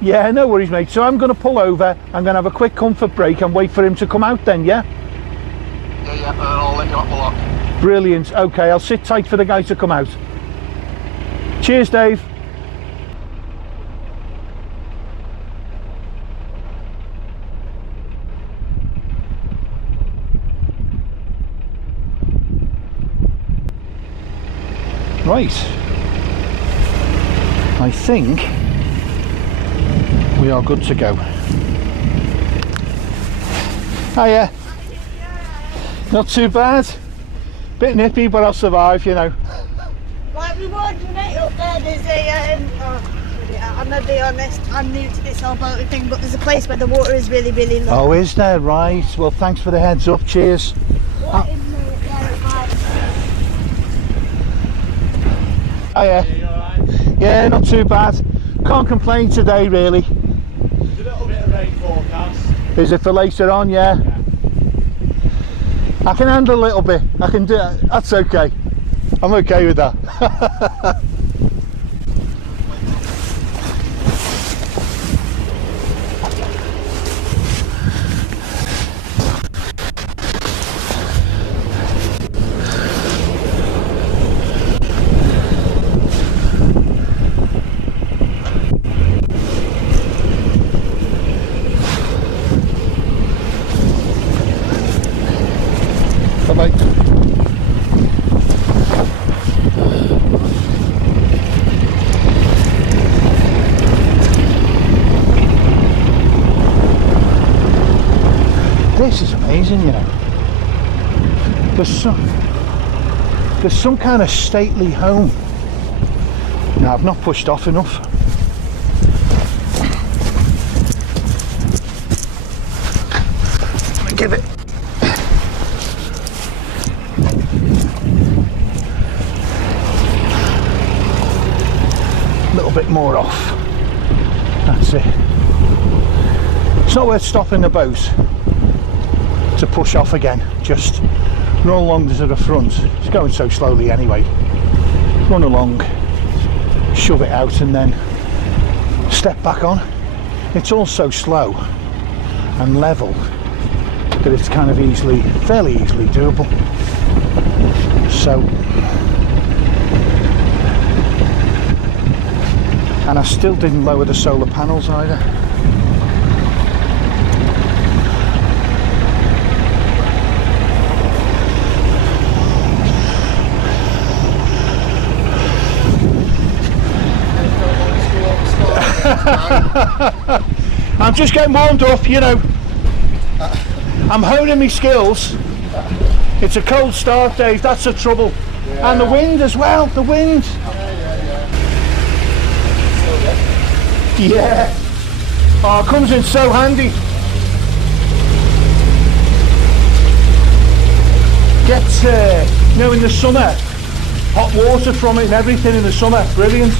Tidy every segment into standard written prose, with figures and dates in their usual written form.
Yeah, no worries, mate. So I'm going to pull over, I'm going to have a quick comfort break and wait for him to come out then, yeah? Yeah, and I'll let you up the lock. Brilliant. Okay, I'll sit tight for the guy to come out. Cheers, Dave. Right. I think we are good to go. Hiya. Not too bad. Bit nippy, but I'll survive, you know. Right, rewarding it up there. There's a, I'm gonna be honest, I'm new to this whole boating thing, but there's a place where the water is really, really low. Oh, is there? Right. Well, thanks for the heads up. Cheers. What is there? Hiya. Yeah, not too bad. Can't complain today, really. There's a little bit of rain forecast. Is it for later on? Yeah. I can handle a little bit. I can do it. That's okay. I'm okay with that. Bye-bye. This is amazing, you know. There's some kind of stately home. No, I've not pushed off enough. Let me give it. A little bit more off. That's it. It's not worth stopping the boat to push off again. Just run along to the front. It's going so slowly anyway. Run along, shove it out, and then step back on. It's all so slow and level that it's kind of fairly easily doable. So, and I still didn't lower the solar panels either. I'm just getting warmed up, you know. I'm honing my skills. It's a cold start, Dave, that's the trouble. Yeah. And the wind as well, the wind. Yeah. Oh, it comes in so handy. Get, you know, in the summer, hot water from it and everything in the summer, brilliant.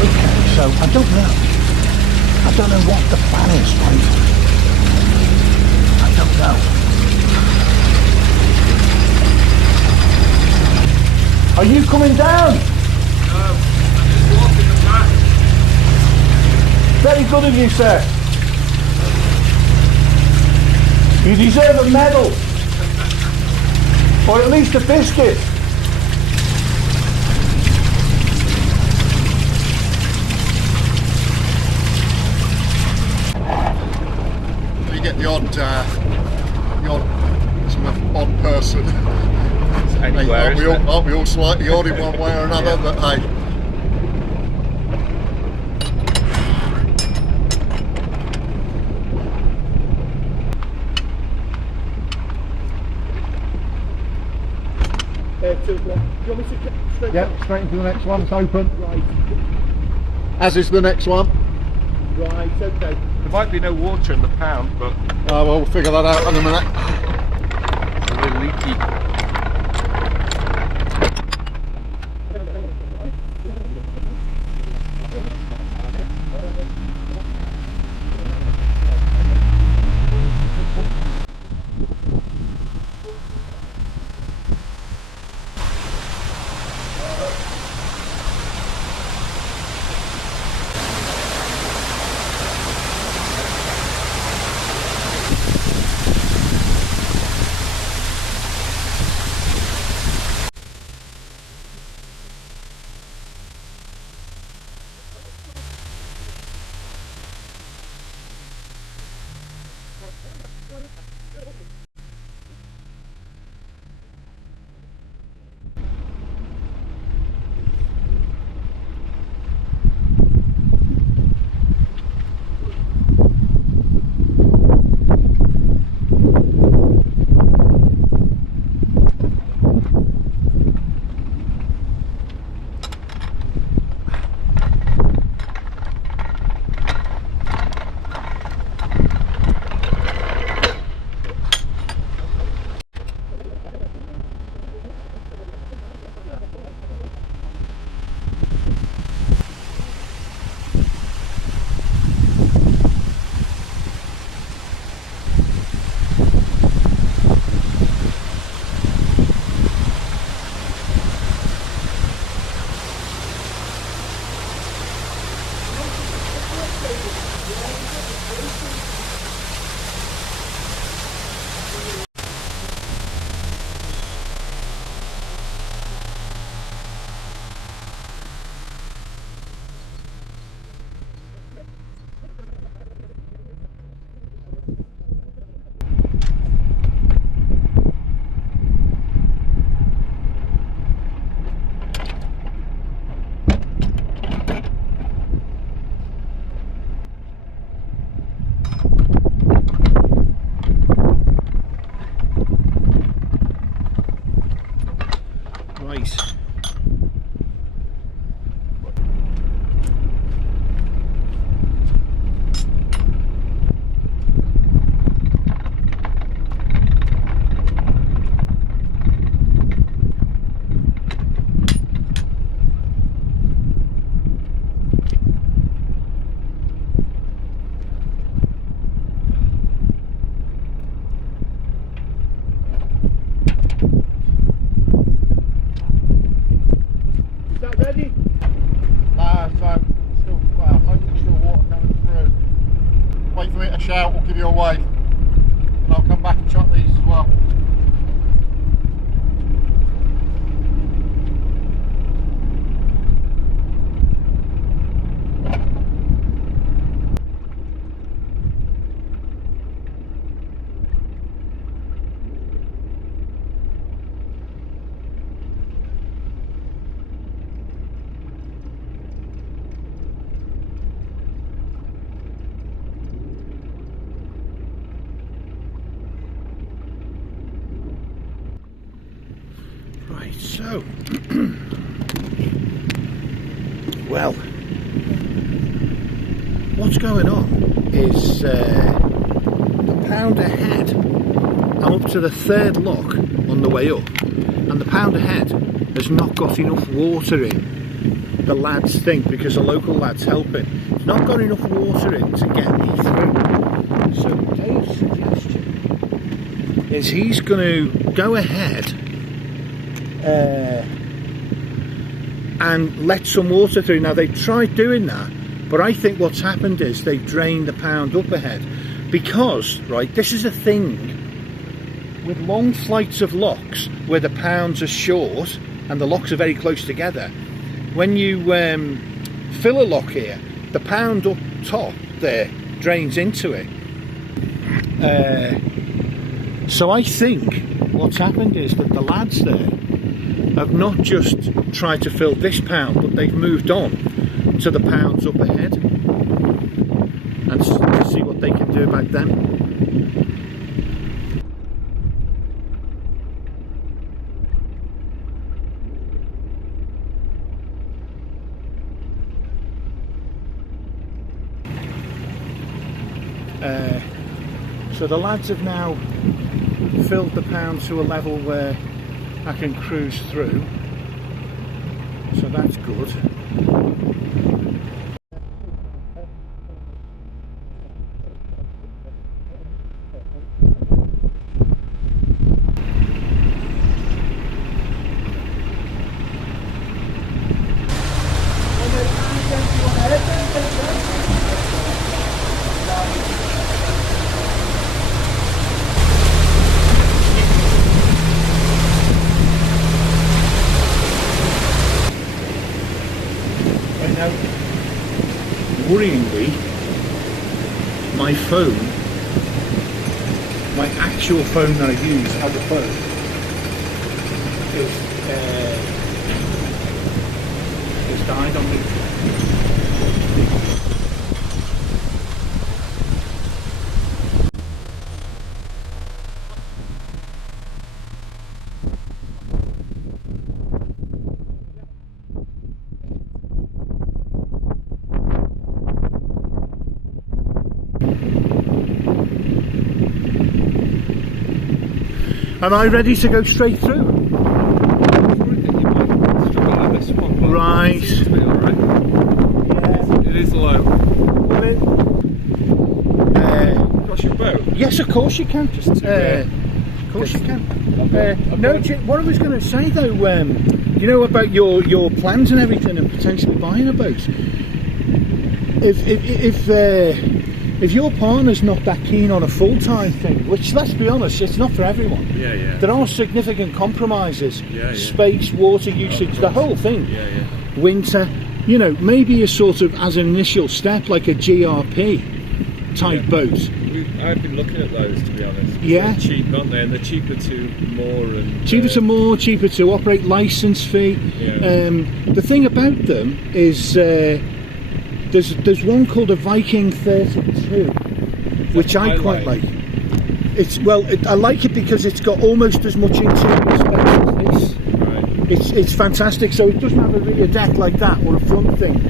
Okay, so I don't know what the plan is, right? I don't know. Are you coming down? No, I'm just walking the back. Very good of you, sir. You deserve a medal. Or at least a biscuit. You get the odd sort of odd person. Anywhere, aren't we all slightly odd in one way or another, yeah. But hey. Do you want me to get straight? Yep, straight into the next one, it's open. Right. As is the next one. Right, okay. There might be no water in the pound, but We'll figure that out in a minute. it's a little leaky. Shout, we'll give you a wave, and I'll come back and shot these as well. Right, so well, what's going on is the pound ahead. I'm up to the third lock on the way up, and the pound ahead has not got enough water in. The lads think, because the local lads helping, it's not got enough water in to get me through. So Dave's suggestion is he's going to go ahead and let some water through. Now they've tried doing that, but I think what's happened is they've drained the pound up ahead, because, right, this is a thing with long flights of locks where the pounds are short and the locks are very close together. When you fill a lock here, the pound up top there drains into it. So I think what's happened is that the lads there have not just tried to fill this pound, but they've moved on to the pounds up ahead and to see what they can do about them. So the lads have now filled the pound to a level where I can cruise through, so that's good. Now, worryingly, my phone, my actual phone that I use as a phone, has died on me. Am I ready to go straight through? Right. It is low. Across your boat? Yes, of course you can. Of course you can. What I was going to say though, you know about your plans and everything, and potentially buying a boat. If your partner's not that keen on a full-time thing, which, let's be honest, it's not for everyone. Yeah. There are significant compromises. Yeah. Space, water usage, the whole thing. Yeah. Winter, you know, maybe a sort of, as an initial step, like a GRP type boat. I've been looking at those, to be honest. Yeah. They're cheap, aren't they? And they're cheaper to moor and... cheaper to operate, licence fee. Yeah. The thing about them is there's one called a Viking 32, which I quite like. I like it because it's got almost as much interior space as this. Right. It's fantastic. So it doesn't have a rear deck like that or a front thing.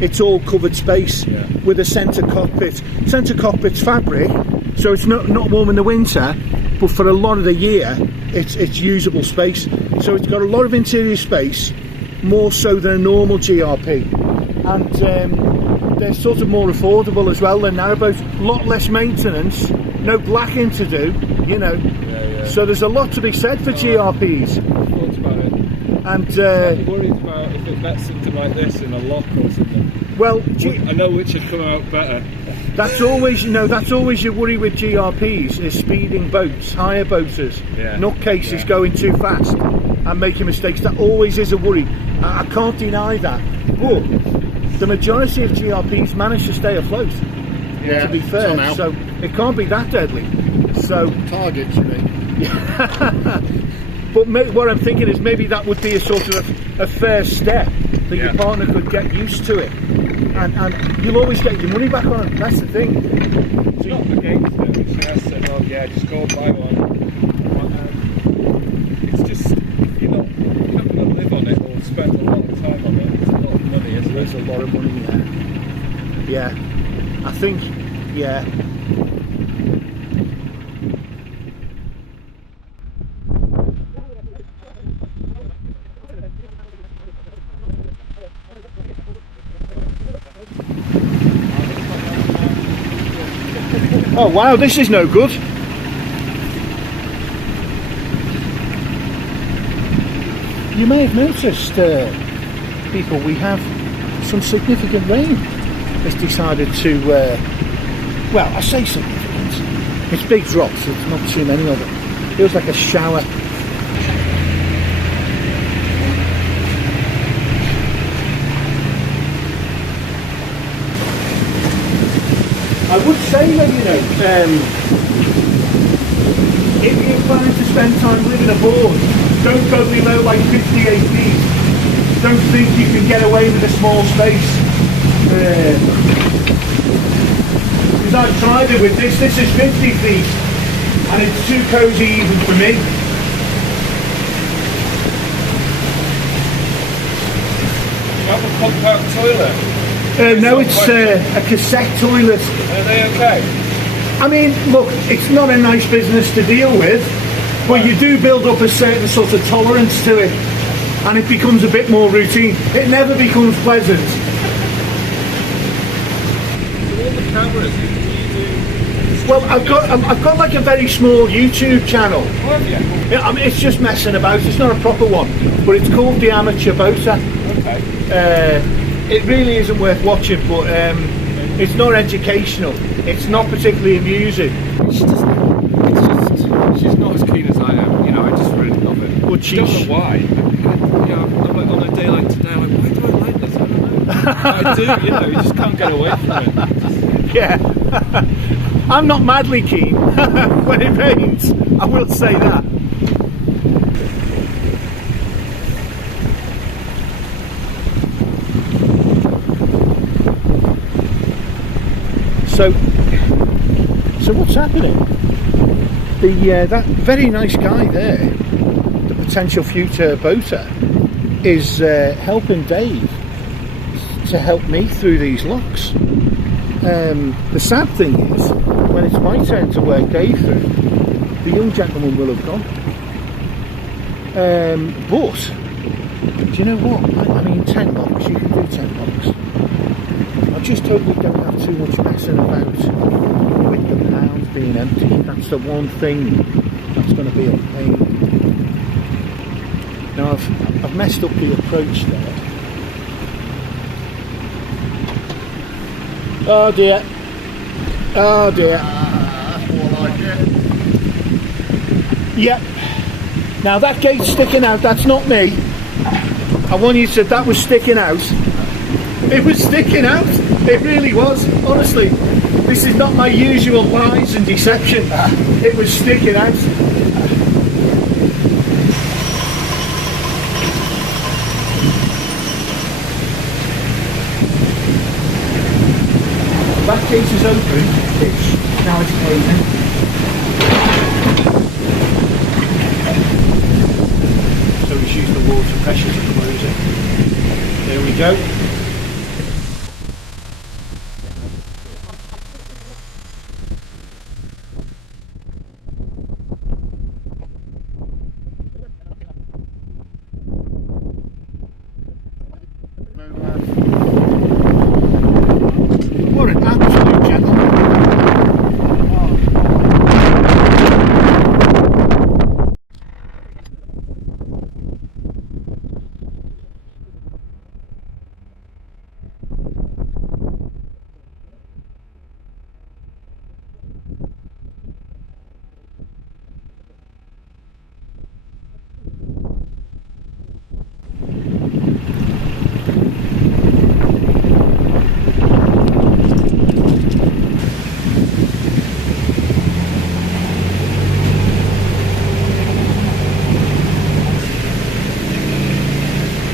It's all covered space with a centre cockpit. Centre cockpit's fabric, so it's not warm in the winter, but for a lot of the year it's usable space. So it's got a lot of interior space, more so than a normal GRP, and they're sort of more affordable as well than narrowboats. A lot less maintenance, no blacking to do, you know. So there's a lot to be said for GRPs. Thought about it. And I'm worried about if it gets something like this in a lock or something. well, I know which would come out better. that's always your worry with GRPs, is speeding boats, hire boaters, nutcases going too fast and making mistakes. That always is a worry. I can't deny that. But the majority of GRPs manage to stay afloat. To be fair, so it can't be that deadly. So Targets, you mean? But what I'm thinking is maybe that would be a sort of a first step that your partner could get used to it, and you'll always get your money back on it. That's the thing. It's not against it. She has said, "Oh yeah, just go and buy one." It's just you're not going to live on it or spend a lot of time on it. It's a lot of money, isn't it? There's a lot of money there. Yeah, I think. Yeah. Oh wow, this is no good. You may have noticed, people, we have some significant rain has decided to, well, I say significant, it's big drops, it's not too many of them. Feels like a shower. I would say that, you know, if you're planning to spend time living aboard, don't go below like 58 feet. Don't think you can get away with a small space. Because I've tried it with this is 50 feet and it's too cosy even for me. You have a compact toilet. No, it's a cassette toilet. Are they okay? I mean, look, it's not a nice business to deal with, but you do build up a certain sort of tolerance to it, and it becomes a bit more routine. It never becomes pleasant. So all the cameras, you do. Well, I've got like a very small YouTube channel. Oh, yeah. I mean, it's just messing about. It's not a proper one, but it's called The Amateur Boater. Okay. It really isn't worth watching, but it's not educational. It's not particularly amusing. She's not as keen as I am. You know, I just really love it. But I don't know why. You know, I'm like on a day like today. I'm like, why do I like this? I don't know. I do. You know, you just can't get away from it. Yeah. I'm not madly keen when it rains. I will say that. So what's happening? That very nice guy there, the potential future boater, is helping Dave to help me through these locks. The sad thing is, when it's my turn to work Dave through, the young gentleman will have gone. But do you know what? I mean, 10 locks, you can do 10 locks. I just hope we don't have too much messing about with the pounds being empty. That's the one thing that's going to be a pain. Now I've messed up the approach there. Oh dear. Oh dear. That's more like it. Yep. Now that gate's sticking out. That's not me. I want you to. That was sticking out. It was sticking out. It really was. Honestly, this is not my usual lies and deception. It was sticking out. That gate is open. Now it's closing. So we use the water pressure to close it. There we go. What an absolute gentleman.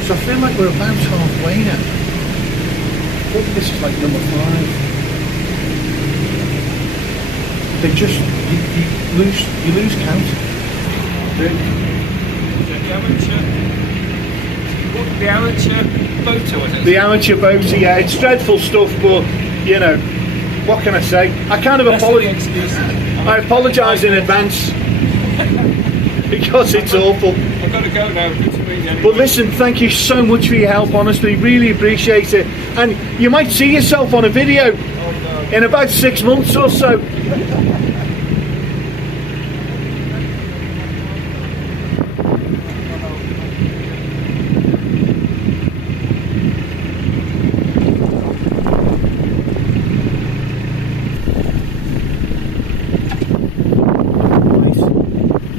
So I feel like we're about halfway now. I think this is like number 5. They just you lose count. The amateur boater, was it? The amateur boater, yeah, it's dreadful stuff, but you know, what can I say? I kind of apologise. I apologise in advance because it's awful. I've got to go now. Good to meet you anyway. But listen, thank you so much for your help, honestly, really appreciate it. And you might see yourself on a video in about 6 months or so.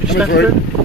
Step through.